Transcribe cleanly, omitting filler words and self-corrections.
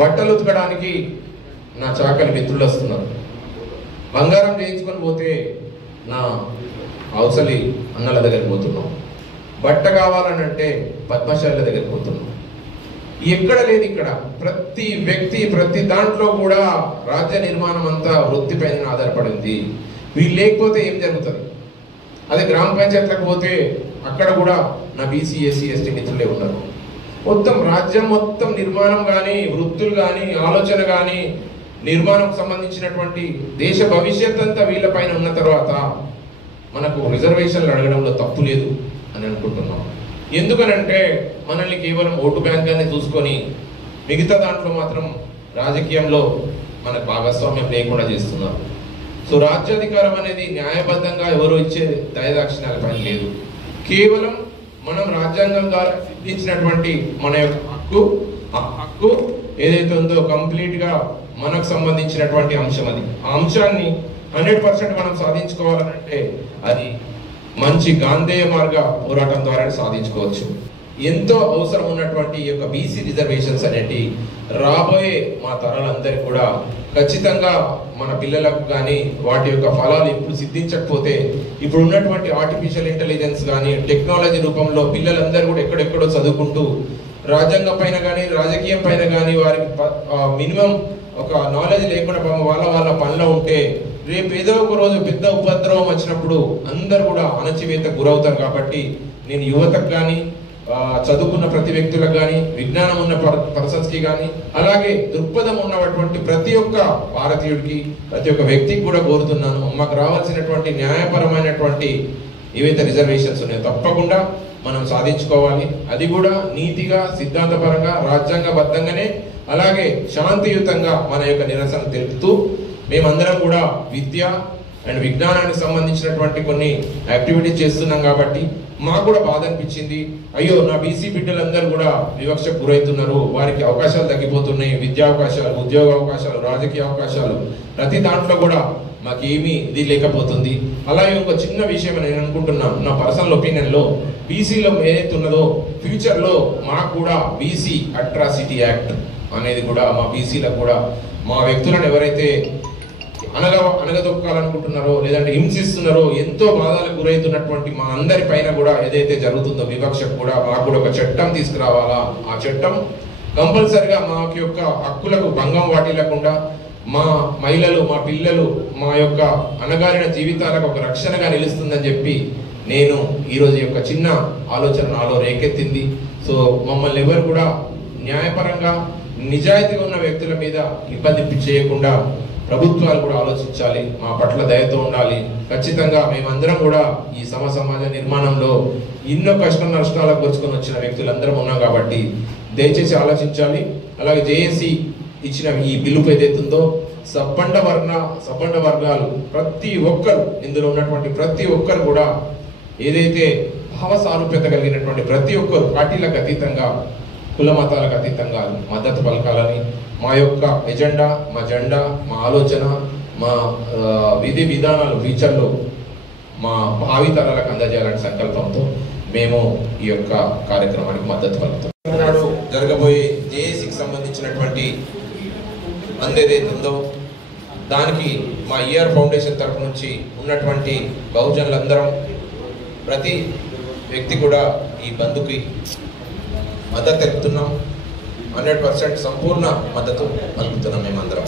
బట్టలు ఉతకడానికి నా చాకలి మిత్రులు వస్తున్నారు. బంగారం చేయించుకొని పోతే నా అవసలి అన్నల దగ్గరికి పోతున్నాం. బట్ట కావాలని అంటే పద్మశాల దగ్గరికి పోతున్నాం. ఎక్కడ లేదు ఇక్కడ. ప్రతి వ్యక్తి ప్రతి దాంట్లో కూడా రాజ్య నిర్మాణం అంతా వృత్తిపైన ఆధారపడింది. వీళ్ళు లేకపోతే ఏం జరుగుతుంది? అదే గ్రామ పంచాయతీలకు పోతే అక్కడ కూడా నా బీసీ ఎస్సీ ఎస్టీ మిత్రులే ఉన్నారు. మొత్తం రాజ్యం మొత్తం నిర్మాణం కానీ వృత్తులు కానీ ఆలోచన కానీ నిర్మాణం సంబంధించినటువంటి దేశ భవిష్యత్ అంతా వీళ్ళపైన ఉన్న తర్వాత మనకు రిజర్వేషన్లు అడగడంలో తప్పు లేదు అని అనుకుంటున్నాం. ఎందుకనంటే మనల్ని కేవలం ఓటు బ్యాంక్ గానే చూసుకొని మిగతా దాంట్లో మాత్రం రాజకీయంలో మనకు భాగస్వామ్యం లేకుండా చేస్తున్నారు. సో రాజ్యాధికారం అనేది న్యాయబద్ధంగా ఎవరు ఇచ్చే దయదాక్షిణ్యాల పని లేదు. కేవలం మనం రాజ్యాంగం ద్వారా సిద్ధించినటువంటి మన యొక్క హక్కు ఏదైతే ఉందో కంప్లీట్ గా మనకు సంబంధించినటువంటి అంశం. అది ఆ అంశాన్ని 100% మనం సాధించుకోవాలంటే అది మంచి గాంధేయ మార్గ పోరాటం ద్వారా సాధించుకోవచ్చు. ఎంతో అవసరం ఉన్నటువంటి ఈ యొక్క బీసీ రిజర్వేషన్స్ అనేటి రాబోయే మా తరాలందరికీ కూడా ఖచ్చితంగా మన పిల్లలకు కానీ వాటి యొక్క ఫలాలు ఇప్పుడు సిద్ధించకపోతే ఇప్పుడు ఉన్నటువంటి ఆర్టిఫిషియల్ ఇంటెలిజెన్స్ కానీ టెక్నాలజీ రూపంలో పిల్లలందరూ కూడా ఎక్కడెక్కడో చదువుకుంటూ రాజ్యాంగం పైన కానీ రాజకీయం పైన కానీ వారికి మినిమం ఒక నాలెడ్జ్ లేకుండా వాళ్ళ పనిలో ఉంటే రేపు ఏదో ఒక రోజు పెద్ద ఉపద్రవం వచ్చినప్పుడు అందరు కూడా అణచివేతకు గురవుతారు. కాబట్టి నేను యువతకు కానీ చదువుకున్న ప్రతి వ్యక్తులకు కానీ విజ్ఞానం ఉన్న పర్సన్స్ కి కానీ అలాగే దృక్పథం ఉన్నటువంటి ప్రతి ఒక్క భారతీయుడికి ప్రతి ఒక్క వ్యక్తికి కూడా కోరుతున్నాను, మాకు రావాల్సినటువంటి న్యాయపరమైనటువంటి ఏవైతే రిజర్వేషన్స్ ఉన్నాయో తప్పకుండా మనం సాధించుకోవాలి. అది కూడా నీతిగా సిద్ధాంతపరంగా రాజ్యాంగబద్ధంగానే అలాగే శాంతియుతంగా మన యొక్క నిరసన తెలుపుతూ మేమందరం కూడా విద్య అండ్ విజ్ఞానానికి సంబంధించినటువంటి కొన్ని యాక్టివిటీస్ చేస్తున్నాం. కాబట్టి మాకు కూడా బాధ అనిపించింది. అయ్యో నా బీసీ బిడ్డలందరూ కూడా వివక్షకు గురవుతున్నారు, వారికి అవకాశాలు తగ్గిపోతున్నాయి, విద్యా అవకాశాలు ఉద్యోగ అవకాశాలు రాజకీయ అవకాశాలు ప్రతి దాంట్లో కూడా మాకేమీ ఇది లేకపోతుంది. అలాగే ఒక చిన్న విషయం నేను అనుకుంటున్నాను, నా పర్సనల్ ఒపీనియన్ లో బీసీలో ఏదైతే ఉన్నదో ఫ్యూచర్ లో మాకు కూడా బీసీ అట్రాసిటీ యాక్ట్ అనేది కూడా మా బీసీలకు కూడా మా వ్యక్తులను ఎవరైతే అనగదొక్కాలనుకుంటున్నారో లేదంటే హింసిస్తున్నారో ఎంతో బాధలకు గురవుతున్నటువంటి మా అందరి పైన కూడా ఏదైతే జరుగుతుందో వివక్షకు కూడా మాకు కూడా ఒక చట్టం తీసుకురావాలా. ఆ చట్టం కంపల్సరిగా మా యొక్క హక్కులకు భంగం వాటిల్లకుండా మా మహిళలు మా పిల్లలు మా యొక్క అణగారిన జీవితాలకు ఒక రక్షణగా నిలుస్తుందని చెప్పి నేను ఈరోజు యొక్క చిన్న ఆలోచన నాలో రేకెత్తింది. సో మమ్మల్ని ఎవరు కూడా న్యాయపరంగా నిజాయితీగా ఉన్న వ్యక్తుల మీద ఇబ్బంది చేయకుండా ప్రభుత్వాలు కూడా ఆలోచించాలి, మా పట్ల దయతో ఉండాలి. ఖచ్చితంగా మేమందరం కూడా ఈ సమాజ నిర్మాణంలో ఎన్నో కష్ట నష్టాలకు వచ్చుకొని వచ్చిన వ్యక్తులందరం ఉన్నాం కాబట్టి దయచేసి ఆలోచించాలి. అలాగే జేఏసీ ఇచ్చిన ఈ పిలుపు ఏదైతుందో సబ్బండ వర్గాలు ప్రతి ఒక్కరు ఇందులో ఉన్నటువంటి ప్రతి ఒక్కరు కూడా ఏదైతే భావ సారూప్యత కలిగినటువంటి ప్రతి ఒక్కరు పార్టీలకు అతీతంగా కుల మతాలకు అతీతంగా మద్దతు పలకాలని మా యొక్క ఎజెండా మా జెండా మా ఆలోచన మా విధి విధానాలు ఫ్యూచర్లో మా భావితరాలకు అందజేయాలనే సంకల్పంతో మేము ఈ యొక్క కార్యక్రమానికి మద్దతు పలుకుతాం. నాడు జరగబోయే జేఏసీకి సంబంధించినటువంటి ఏదైతుందో దానికి మా ఈఆర్ ఫౌండేషన్ తరఫు నుంచి ఉన్నటువంటి బహుజనులందరం ప్రతి వ్యక్తి కూడా ఈ బంధుకి మద్దతు తెలుపుతున్నాం. 100% సంపూర్ణ మద్దతు పలుకుతున్నాం మేమందరం.